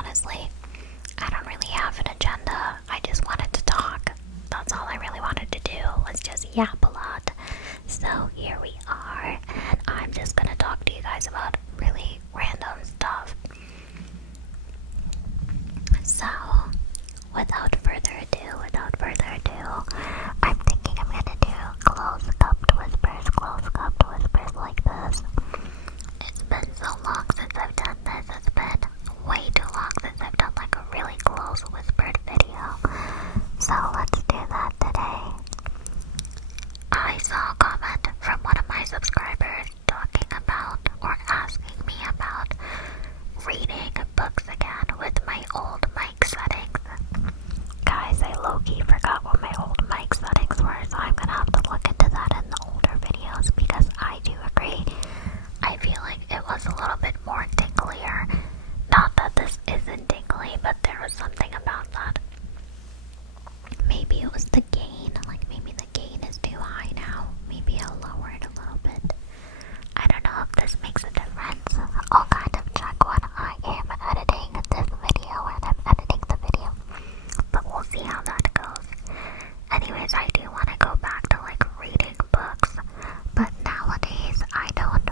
honestly. I don't really have an agenda. I just wanted to talk. That's all I really wanted to do, was just yap a lot. So here we are, and I'm just gonna talk to you guys about really random stuff. So, without further ado, I'm thinking I'm gonna do close-cupped whispers like this. It's been so long since I've done this. It's been way too long since I've done like a really close whispered video. So let's do that today. I saw a comment from one of my subscribers talking about or asking me about reading books again with my old mic settings. Guys, I low-key forgot what my old mic settings were, so I'm gonna have to look into that in the older videos because I do agree. I feel like it was a little bit more tinglier. Not that this isn't tingly, but there was something about that. Maybe it was the gain. Like maybe the gain is too high now. Maybe I'll lower it a little bit. I don't know if this makes a difference. I'll kind of check when I am editing this video and I'm editing the video. But we'll see how that goes. Anyways, I do want to go back to like reading books. But nowadays I don't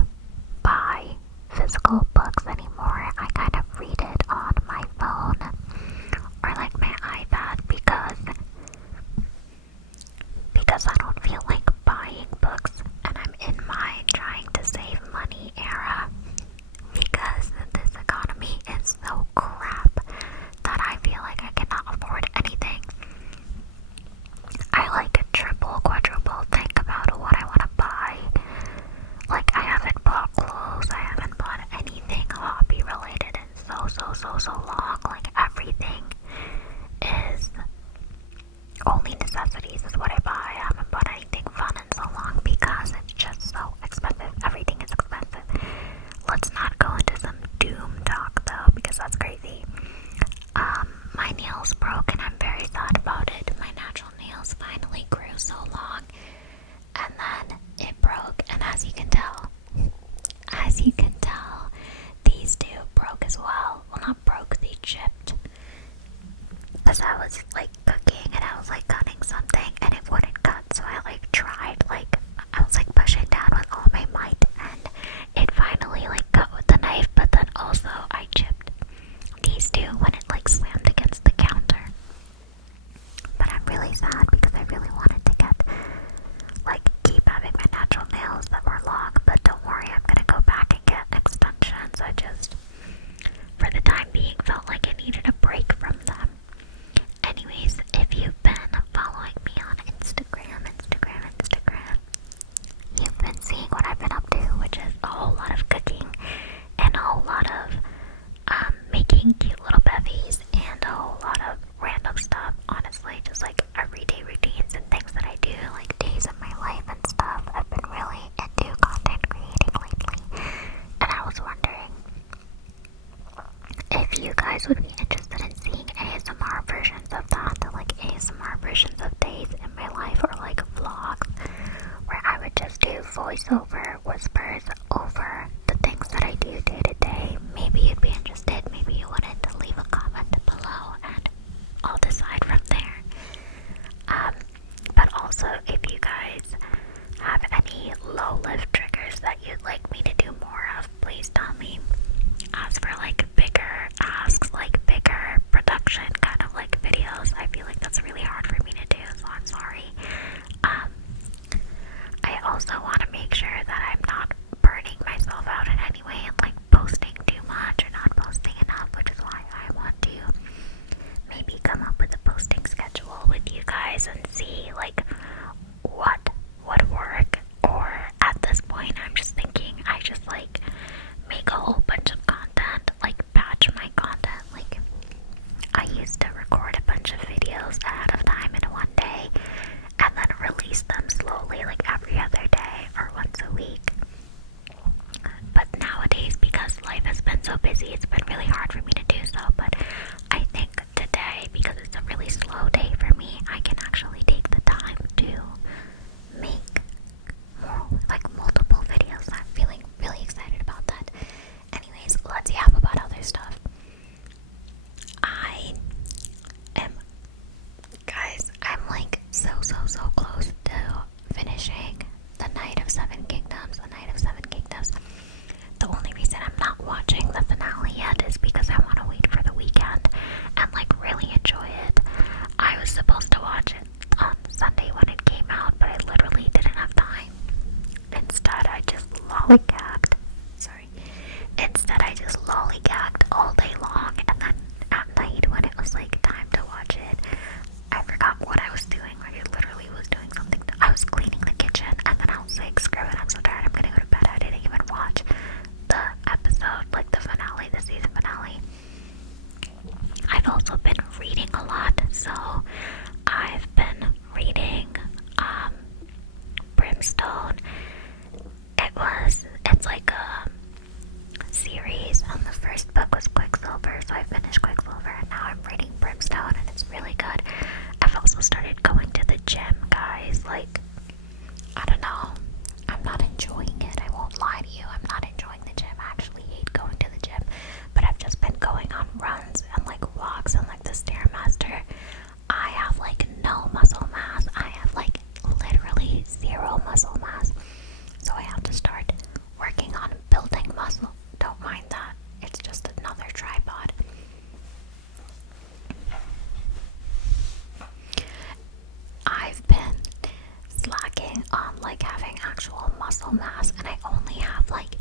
buy physical books anymore. I kind of read it on my phone or like my iPad because I don't feel like buying books, and I'm in my trying to save money era because this economy is so crap that I feel like I cannot afford anything. I like triple, quadruple think about what I want to buy. Like I haven't bought clothes, I haven't bought anything hobby related in so long. Like everything is only necessities is what I buy. I haven't bought anything fun in so long because it's just so expensive. Everything is expensive. Let's not go into some doom talk though, because that's crazy. My nails broke and I'm very sad about it. My natural nails finally grew so long and then it broke, and as you can tell, these two broke as well. Well, not broke, they chipped. Because I was like cooking and I was like cutting something and it wouldn't cut, so I like tried, like I was like pushing down with all my might and it finally like cut with the knife, but then also I chipped these two when it like slammed against the counter. But I'm really sad because I really wanted to get like keep having my natural nails that were long, but don't worry, I'm gonna go back and get extensions. I just for the time being felt like I needed a break from them. Anyways, if you've been following me on Instagram, you've been seeing what I've been up to, which is a whole lot of cooking and a whole lot of making cute little bevies and a whole lot of random stuff. Honestly, just like everyday routines and things that I do, like days of my life and stuff. I've been really into content creating lately, and I was wondering if you guys would be interested in seeing ASMR versions of that, like ASMR versions of days in my life, or like vlogs where I would just do voiceover whispers over the things that I do day to day. Maybe you'd be interested, maybe you wouldn't. Leave a comment below and I'll decide from there. But also, if you guys have any low lift triggers that you'd like me to do more of, please tell me. As for like bigger production kind of like videos, I feel like that's really hard for me to do, so I'm sorry. I also want to make sure that reading a lot, so I've been reading Brimstone. It's like a series, and the first book was Quicksilver, so I finished Quicksilver, and now I'm reading Brimstone, and it's really good. I've also started going to the gym, guys. Like, I don't know, I'm not enjoying it. I won't lie to you, I'm not enjoying the gym. I actually hate going to the gym, but I've just been going on runs and like walks and like the Stairmaster. I have like no muscle mass. I have like literally zero muscle mass. So I have to start working on building muscle. Don't mind that. It's just another tripod. I've been slacking on like having actual muscle mass, and I only have like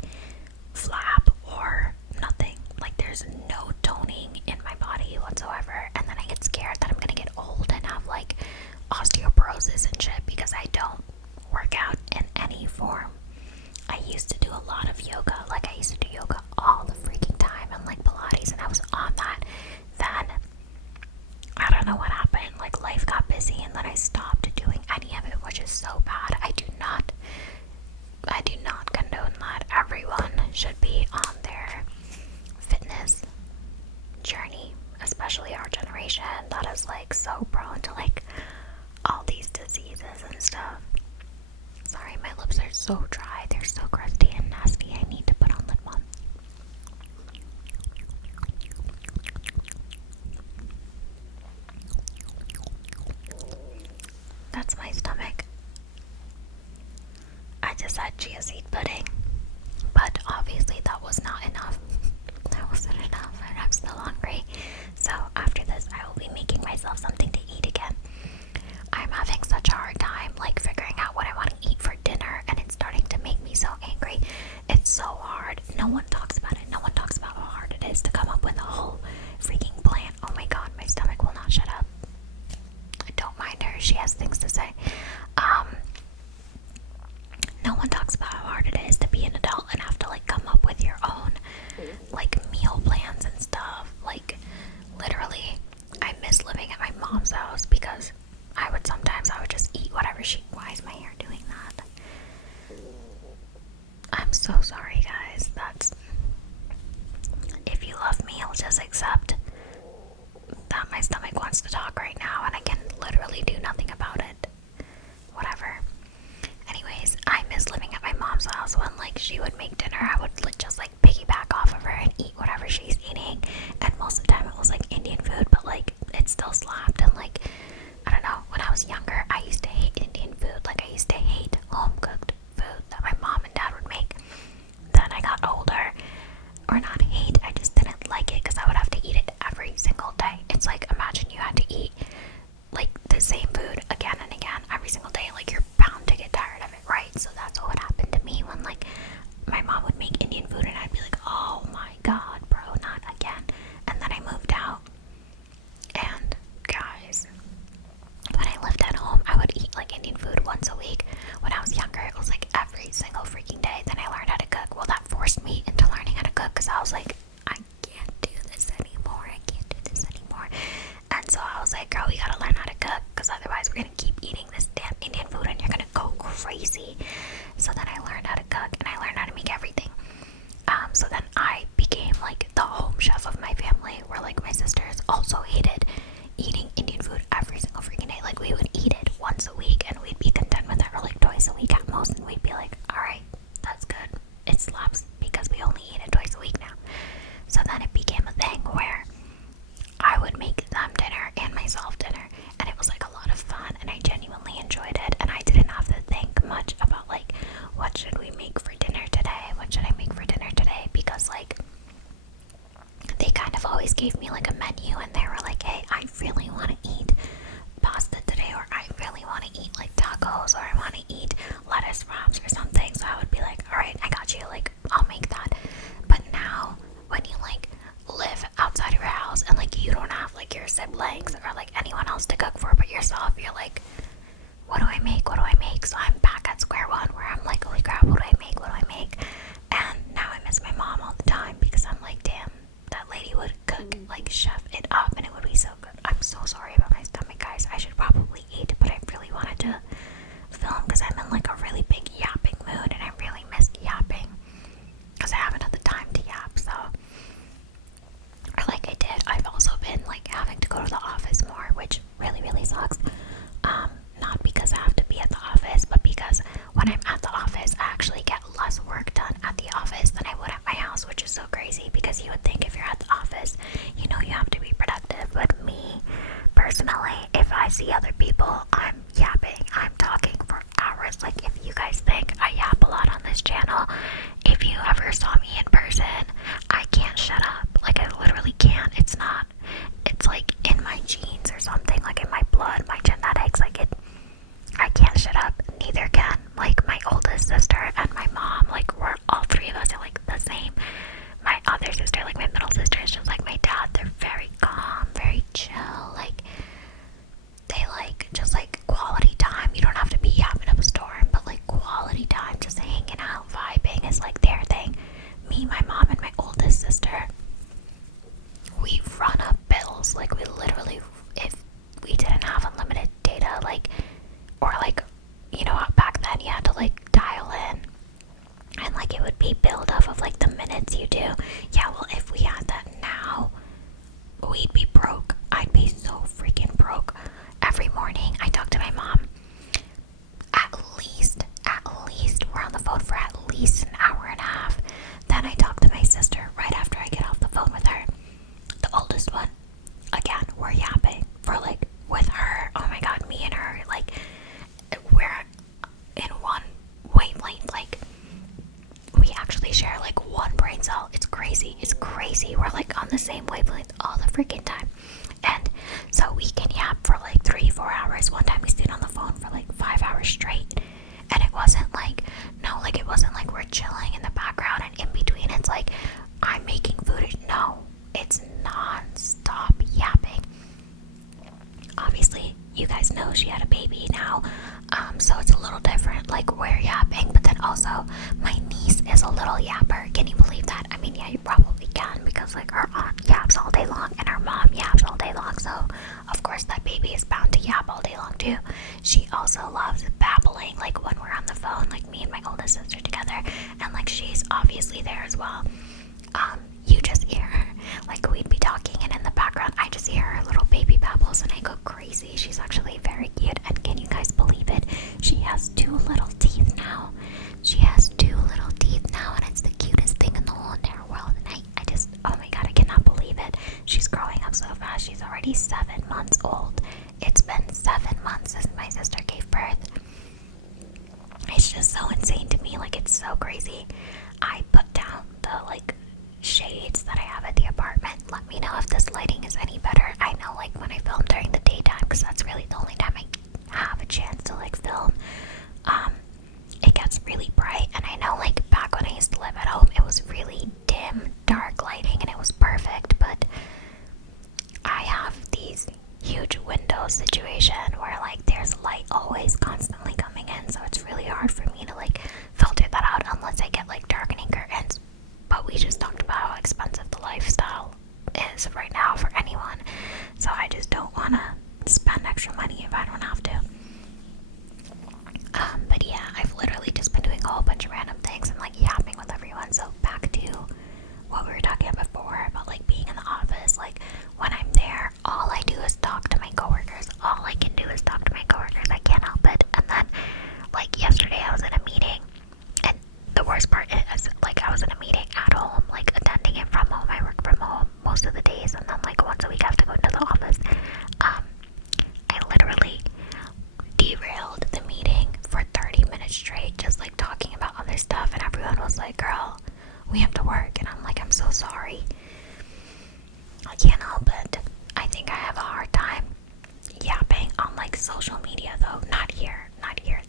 flab or nothing. Like there's no toning in my body whatsoever, and then I get scared that I'm gonna get old and have like osteoporosis and shit because I don't work out in any form. I used to do a lot of yoga. Like I used to do yoga all the freaking time, and like Pilates, and I was on that. Then I don't know what happened. Like life got busy, and then I stopped doing any of it, which is so bad. I do not condone that. Everyone should be on their fitness journey, especially our generation that is like so prone to like all these diseases and stuff. Sorry, my lips are so dry. They're so crusty and nasty. I need to put on lip balm. That's my stomach. I just had chia seed pudding, but obviously that was not enough. That wasn't enough, and I'm still hungry. So after this, I will be making myself something to eat again. I'm having such a hard time like figuring out what I want to eat for dinner, and it's starting to make me so angry. It's so hard. No one talks about it. No one talks about how hard it is to come up with a whole freaking plan. Oh my god, my stomach will not shut up. I don't mind her. She has things to say. No one talks about how hard it is to be an adult and have to like come up with your own like meal plans and stuff. Like literally, I miss living at my mom's house because I would just eat whatever why is my hair doing that? I'm so sorry, guys. If you love me, I'll just accept that my stomach wants to talk right now and I can literally do nothing about it. Whatever. Anyways, I miss living at my mom's house when like she would make dinner. I would just like piggyback off of her and eat whatever she's eating, and most of the time it was like Indian food, but like it still slapped. And like I don't know, when I was younger I used to hate Indian food. Like I used to hate home cooked food that my mom and dad would make. Then I got older, or not hate, I just didn't like it because I would have to eat it every single day. It's like imagine you had to eat like the same food again and again every single day. Like you're bound to get tired of it, right? So that's what happened to me when like my mom would make Indian food and I'd be like, oh my god, bro, not again. And then I moved out, and guys, when I lived at home I would eat like Indian food once a week. When I was younger it was like every single freaking day. Then I learned how to cook. Well, that forced me into learning how to cook because I was like, I can't do this anymore. And so I was like, girl, we gotta learn how to cook because otherwise we're gonna keep eating this damn Indian food and you're gonna go crazy. So then I learned how to cook and I learned how to make everything. So then I became like the home chef of my family, where like my sisters also hated eating Indian food every single freaking day. Like we would eat it once a week and we'd be content with it, or like twice a week at most, and we'd be like, alright, that's good. It slaps because we only eat it twice a week now. So then it became a thing where I would make them dinner and myself dinner, and it was like a lot of fun and I genuinely enjoyed it, and I didn't have to think much about like what should we make for dinner today, what should I make for dinner today, because like they kind of always gave me like a menu and they were like, hey, I really want to eat pasta today, or I really want to eat like tacos, or I want to eat lettuce wraps or something. So I would be like, alright, I got you, like I'll make that. But now when you like live outside of your house and like you don't have like your siblings or like anyone else to cook for but yourself, you're like, what do I make? So I'm back at square one where I'm like, holy crap, what do I make? And now I miss my mom all the time because I'm like, damn, that lady would cook, like chef it up, and it would be so good. I'm so see other people, I'm yapping. I'm talking for hours. Like, if you guys think I yap a lot on this channel, if you ever saw me in person, I can't shut up. Like, I literally can't. It's like in my genes or something, like in my blood, my genetics. Like, I can't shut up. Neither can, like, my oldest sister and my mom. Like, we're all three of us are, like, the same. My other sister, like, my middle sister, is just like my dad. They're very calm, very chill. Like, they like just like quality time. You don't have to be yapping up a storm, but like quality time, just hanging out, vibing is like their thing. Me, my mom, and my oldest sister, we run up bills. Like, we literally, if we didn't have unlimited data, like, or like, you know, back then you had to like dial in, and like it would be billed off of like the minutes you do. Yeah, well, if we had that now, we'd be broke. I'd be so freaking broke. Every morning I talk to my mom. At least we're on the phone for at least an hour and a half. Then I talk to my sister right after I get off the phone with her. The oldest one. Again, we're yapping for like, with her, oh my god, me and her, like, we're in one wavelength. Like, we actually share like one brain cell. It's crazy. We're like on the same wavelength all the freaking time. And so we can yap for like 3-4 hours. One time we stayed on the phone for like 5 hours straight. And it wasn't like, no, like it wasn't like we're chilling in the background and in between it's like I'm making food. No, it's non-stop yapping. Obviously, you guys know she had a baby now, so it's a little different. Like, we're yapping, but then also my niece is a little yapper. Can you believe that? I mean, yeah, you probably can, because like her aunt yaps all day long and her mom yaps all day long, so of course that baby is bound to yap all day long too. She also loves babbling, like when we're on the phone, like me and my oldest sister together, and like she's obviously there as well. You just hear her, like we'd be talking and in the background I just hear her little baby babbles and I go crazy. She's actually very cute, and can you guys believe it? She has 2 little teeth now. And it's the cutest thing in the whole entire world, and I just, oh my god, I cannot believe it. She's growing up so fast. She's already 7 months old. It's been 7 months since my sister gave birth. It's just so insane to me. Like, it's so crazy. I put down the like shades that I have at the apartment. Let me know if this lighting is any better. I know, like, when I film during the daytime, because that's really the only time I have a chance to like film, it gets really bright. And I know, like, back when I used to live at home, it was really dim, dark lighting, and it was perfect. But I have these huge window situation where like there's light always constantly coming in, so it's really hard for me to like filter that out unless I get like darkening curtains. But we just talked about how expensive the lifestyle is right now for anyone, so I just don't want to spend extra money if I don't have to. But yeah, I've literally just been doing a whole bunch of random things and like yapping with everyone. So back to what we were talking about before, about like being in the office. Like, when I'm there, all I do is talk to my coworkers. All I can do is talk to my coworkers. I can't help it. And then, like, yesterday I was in a meeting, and the worst part is, like, I was in a meeting at home, like, attending it from home. I work from home most of the days, and then, like, once a week I have to go into the office. I literally derailed the meeting for 30 minutes straight, just, like, talking about other stuff, and everyone was like, girl, we have to work. And I'm like, I'm so sorry. I can't help it. I think I have a hard time yapping on like social media though. Not here.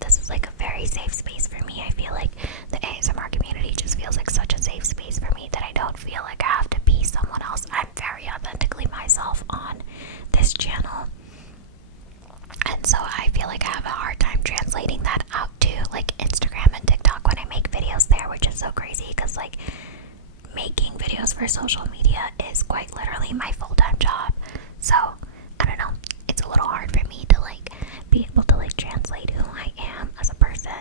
This is like a very safe space for me. I feel like the ASMR community just feels like such a safe space for me that I don't feel like I have to be someone else. I'm very authentically myself on this channel. And so I feel like I have a hard time translating that out to like Instagram and TikTok when I make videos there, which is so crazy because like making videos for social media is quite literally my full-time job. So I don't know, it's a little hard for me to like be able to like translate who I am as a person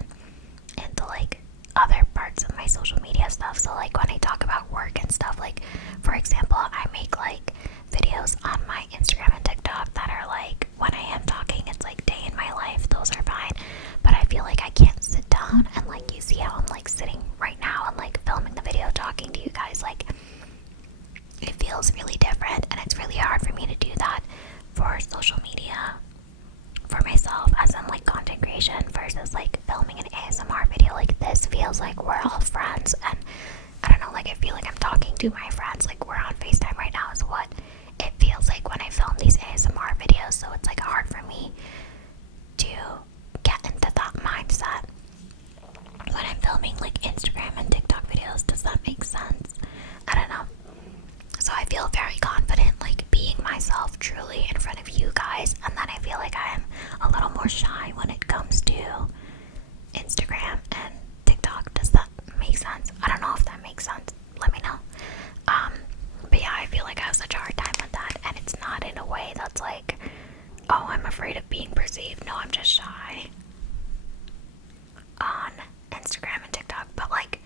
into like other parts of my social media stuff. So like when I talk about work and stuff, like for example, I make like videos on my Instagram and TikTok that are like when I am talking, it's like day in my life. Those are fine, but I feel like I can't sit down and like, you see how I'm like sitting right now and like filming the video talking to you guys. Like, it feels really different and it's really to my friends. Like, we're on FaceTime right now is what it feels like when I film these ASMR videos. So it's like hard for me to get into that mindset when I'm filming like Instagram and TikTok videos. Does that make sense? I don't know. So I feel very confident like being myself truly in front of you guys, and then I feel like I am a little more shy when it comes to Instagram and TikTok. Does that make sense? I don't know if that makes sense. Let me know. But yeah, I feel like I have such a hard time with that, and it's not in a way that's like, oh, I'm afraid of being perceived. No, I'm just shy on Instagram and TikTok. But like,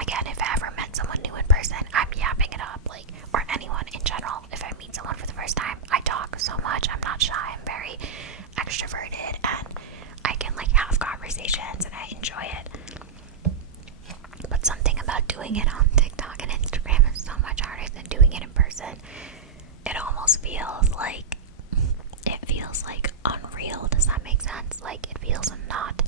again, if I ever met someone new in person, I'm yapping it up, like, or anyone in general. If I meet someone for the first time, I talk so much. I'm not shy. I'm very extroverted, and I can like have conversations, and I enjoy it. But something about doing it on TikTok and Instagram is so much harder than doing it in person. It almost feels like unreal. Does that make sense? Like, it feels not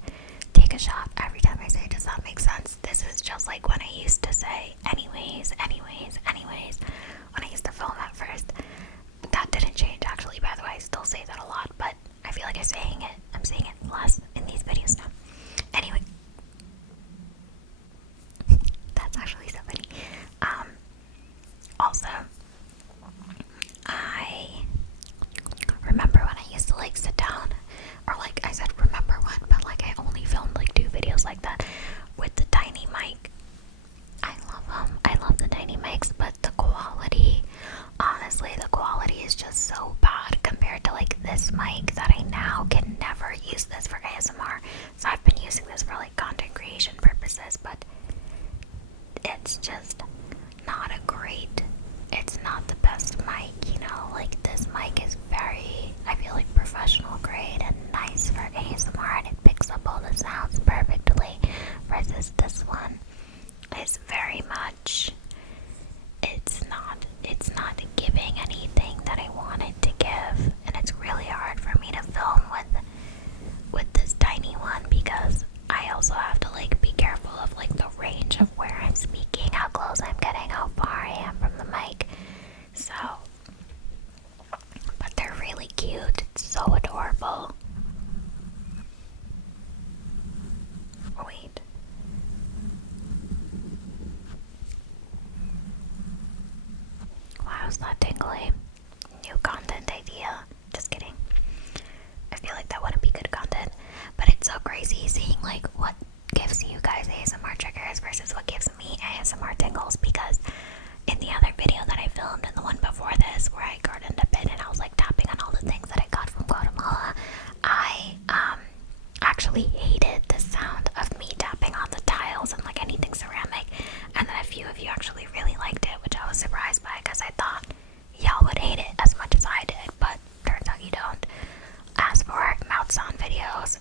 take a shot every time I say it. Does that make sense? This is just like when I used to say anyways, when I used to film at first. That didn't change actually, by the way. I still say that a lot, but I feel like I'm saying it less in these videos now. Anyway, that's actually so funny. Also, I remember when I used to like sit down, or like I said remember when, but like I only filmed like 2 videos like that with the tiny mic. I love them. I love the tiny mics, but the quality, honestly, the quality is just so bad compared to like this mic that I now can never use this for ASMR. So I've been using this for like content creation purposes, but it's just not it's not the best mic, you know. Like, this mic is very, I feel like, professional grade and nice for ASMR, and it picks up all the sounds perfectly, versus this one is very much, it's not giving anything that I wanted to give, and it's really hard for me to film with this tiny one, because I also have to like be careful of like the range of where I'm speaking, how close I'm getting, how far I am from the mic. So, but they're really cute. It's so adorable. Wait. Wow, is that tingly? New content idea. Just kidding. I feel like that wouldn't be good content, but it's so crazy seeing like what gives you guys ASMR triggers versus what gives me ASMR tingles, because in the other video that I filmed and the one before this where I gardened a bit and I was like tapping on all the things that I got from Guatemala, I actually hated the sound of me tapping on the tiles and like anything ceramic, and then a few of you actually really liked it, which I was surprised by, because I thought y'all would hate it as much as I did, but turns out you don't. As for mouth sound videos,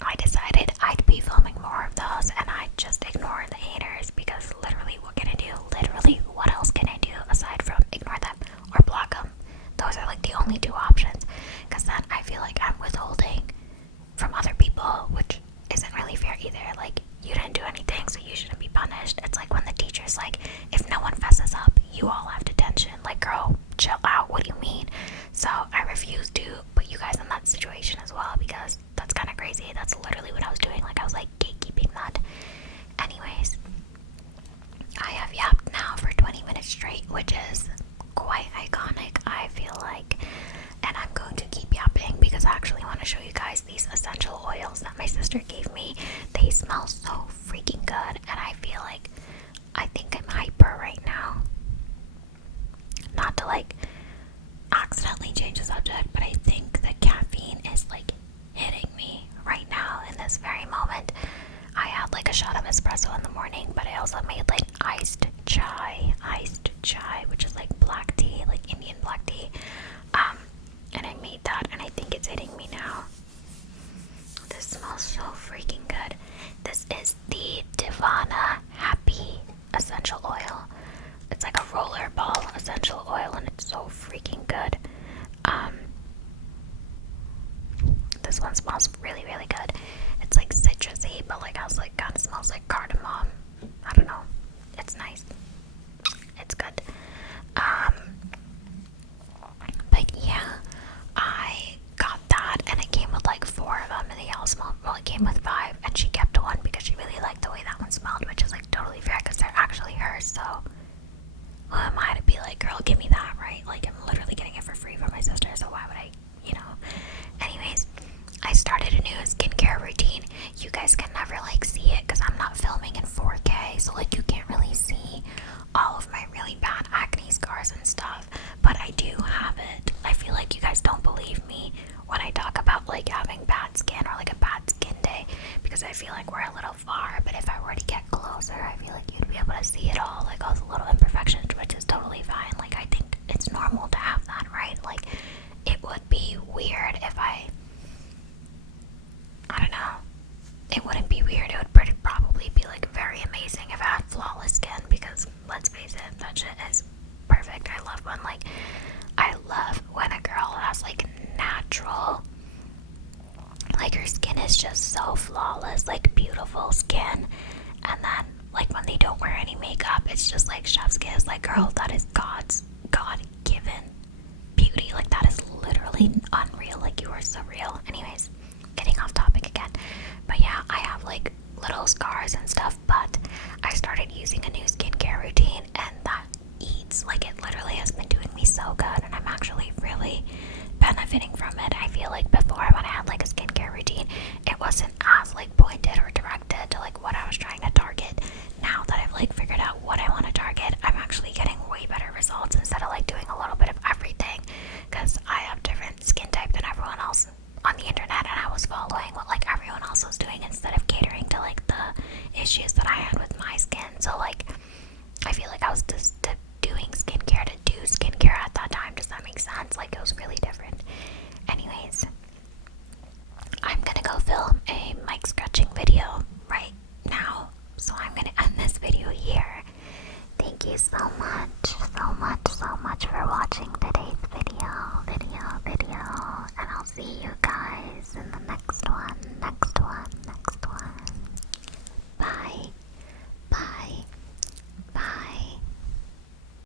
I decided I'd be filming more of those, and I'd just ignore the haters, because literally what can I do? Literally, what else can I do aside from ignore them or block them? Those are like the only 2 options, because then I feel like I'm withholding from other people, which isn't really fair either. Like, you didn't do anything, so you shouldn't be punished. It's like when the teacher's like, if no one fesses up, you all have detention. Like, girl, chill out. What do you mean? So I refuse to put you guys in that situation as well, because that's kind of crazy. That's literally what I was doing. Like, I was like gatekeeping that. Anyways, I have yapped now for 20 minutes straight, which is quite iconic, I feel like. And I'm going to keep yapping because I actually want to show you guys these essential oils that my sister gave me. They smell so freaking good, and I feel like I think I'm hyper right now. Not to like accidentally change the subject, but I think the caffeine is like hitting me right now in this very moment. I had like a shot of espresso in the morning, but I also made like iced chai, which is like black tea, like Indian black tea. And I made that, and I think it's hitting me now. This smells so freaking good. This is the Divana Happy essential oil. It's like a roller ball essential oil, and it's so freaking good. This one smells really, really good. It's like citrusy, but like I was like kind of smells like cardamom. I don't know. It's nice. flawless, like beautiful skin, and then like when they don't wear any makeup, it's just like chef's kiss. Like, girl, that is God-given beauty. Like, that is literally unreal. Like, you are so real. Anyways, getting off topic again. But yeah, I have like little scars and stuff, but I started using a new skincare routine, and that eats, like, it literally has been doing me so good, and I'm actually really benefiting from it. I feel like before, when I had like a skincare routine, it wasn't as like pointed or directed to like what I was trying to target. Now that I've like figured out what I want to target, I'm actually getting way better results instead of like doing a little bit of everything, because I have different skin type than everyone else on the internet, and I was following what like everyone else was doing instead of catering to like the issues that I had with my skin. So like, I feel like I was just doing skincare to do skincare at that time. Does that make sense? Like, it was really